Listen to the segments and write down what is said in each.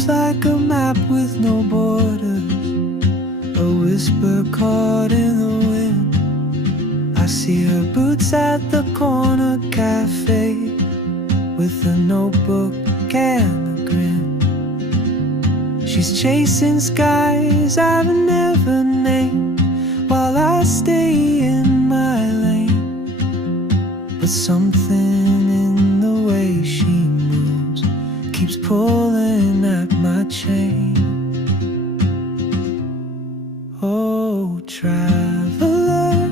moves like a map with no borders, a whisper caught in the wind. I see her boots at the corner cafe, with a notebook and a grin. She's chasing skies I've never named, while I stay in my lane. But something in the way she moves keeps pulling at my chain. Oh, traveler,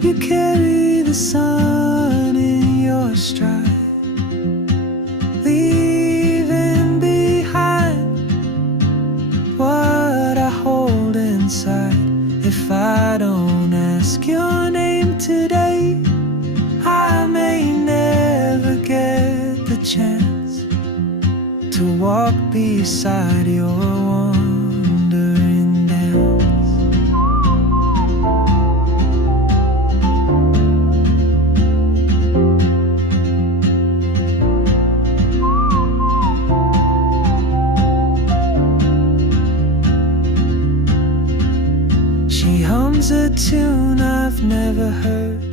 you carry the sun in your stride, leaving behind what I hold inside. If I don't ask your name today, I may never get the chance to walk beside your wandering dance. She hums a tune I've never heard,